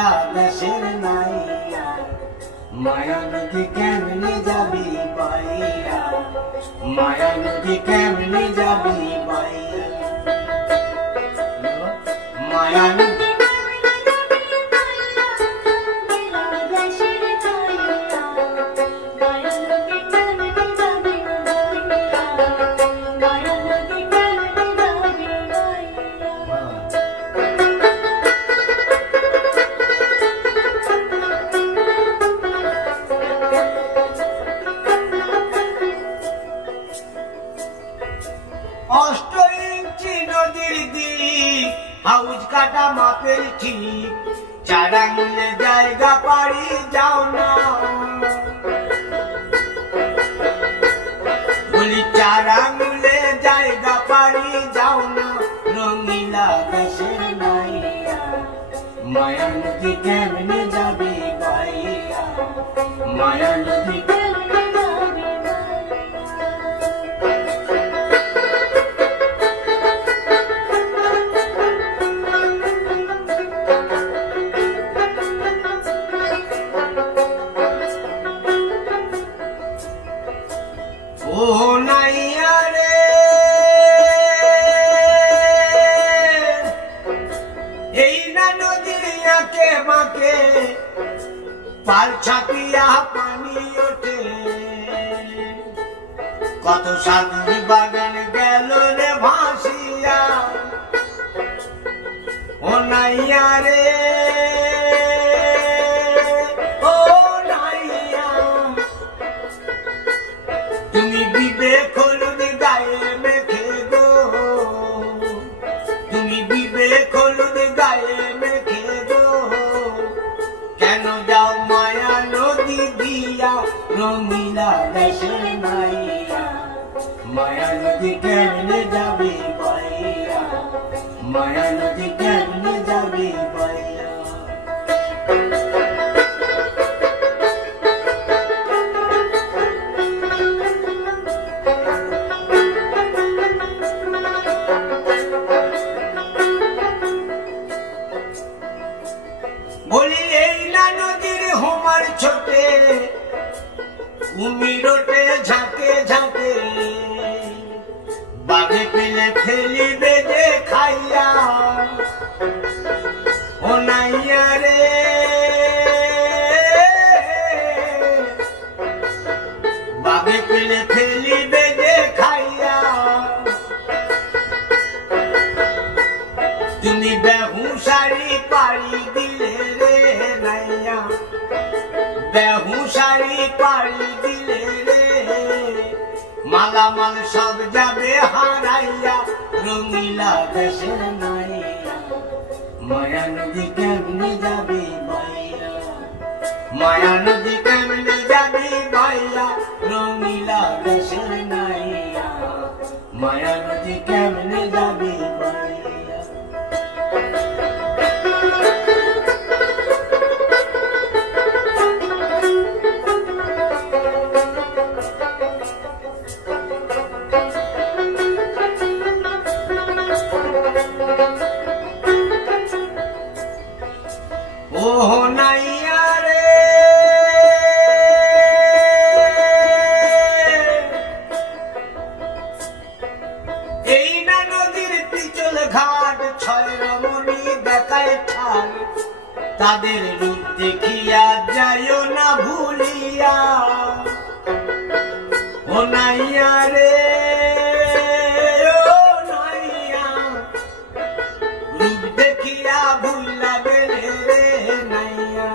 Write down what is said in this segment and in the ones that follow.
রঙিলা দেশের নাইয়া মায়া নদী কেমনে যাবি বাইয়া মায়া নদী কেমনে যাবি বাইয়া মায়া নদী অষ্ট ইঞ্চি নদীর দিক হাউজ কাটা মাপের ঠিক 4 আঙুলে জায়গা পাড়ি যাও না বলি 4 আঙুলে জায়গা পাড়ি যাও না রঙিলা দেশের নাইয়া মায়া নদী কেমনে যাবি বাইয়া মায়া নদী ও নাইয়া রে এই না নদীর আঁকে বাঁকে পাল ছাপিয়া পানি ওঠে কত সাধুর বাগান গেল রে ভাসিয়া ও নাইয়া রে তুমি বিবেক হলুদ গায়ে মেখে গো তুমি বিবেক হলুদ গায়ে মেখে গো কেন যাও মায়া নদী দিয়া রঙিলা দেশের নাইয়া মায়া নদী কেমনে যাবি বাইয়া মায়া নদী কেমনে যাবি বাইয়া বলি এই না নদীর হোমার ছোটে কুমিরোটে ঝাঁকে ঝাঁকে বাঘে পেলে ফেলিবে যে খাইয়া ও নাইয়া রে বাঘে পেলে ফেলিবে যে খাইয়া তুমি বেহুশারি পাড়ি দিলে রে নাইয়া বেহুশারি পাড়ি দিলে রে মালামাল সব যাবে হারাইয়া রঙিলা দেশের নাইয়া মায়া নদী কেমনে যাবি বাইয়া মায়া নদী কেমনে যাবি বাইয়া রঙিলা দেশের নাইয়া মায়া নদী কেমনে যাবি বাইয়া ও নাইয়া রে এই না নদীর পিছল ঘাট 6 রমণী দেখায় ঠাল তাদের রূপ দেখিয়া যাইও না ভুলিয়া ও নাইয়া রে রূপ দেখিয়া ভুলা গেলে রে নাইয়া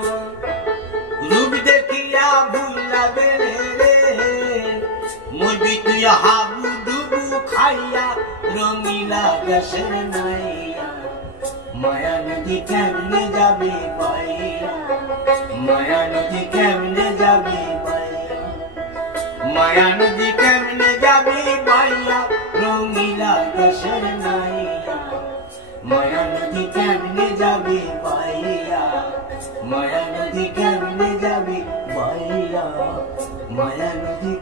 রূপ দেখিয়া ভুলা গেলে রে মরবি তুই হাবু ডুবু খাইয়া রঙিলা দেশের নাইয়া মায়া নদী কেমনে যাবি বাইয়া মায়া নদী কেমনে যাবি বাইয়া মায়া নদী কেমনে যাবি বাইয়া রঙিলা দেশের নাইয়া মায়া নদী কেমনে যাবি বাইয়া মায়া নদী কেমনে যাবি বাইয়া মায়া নদী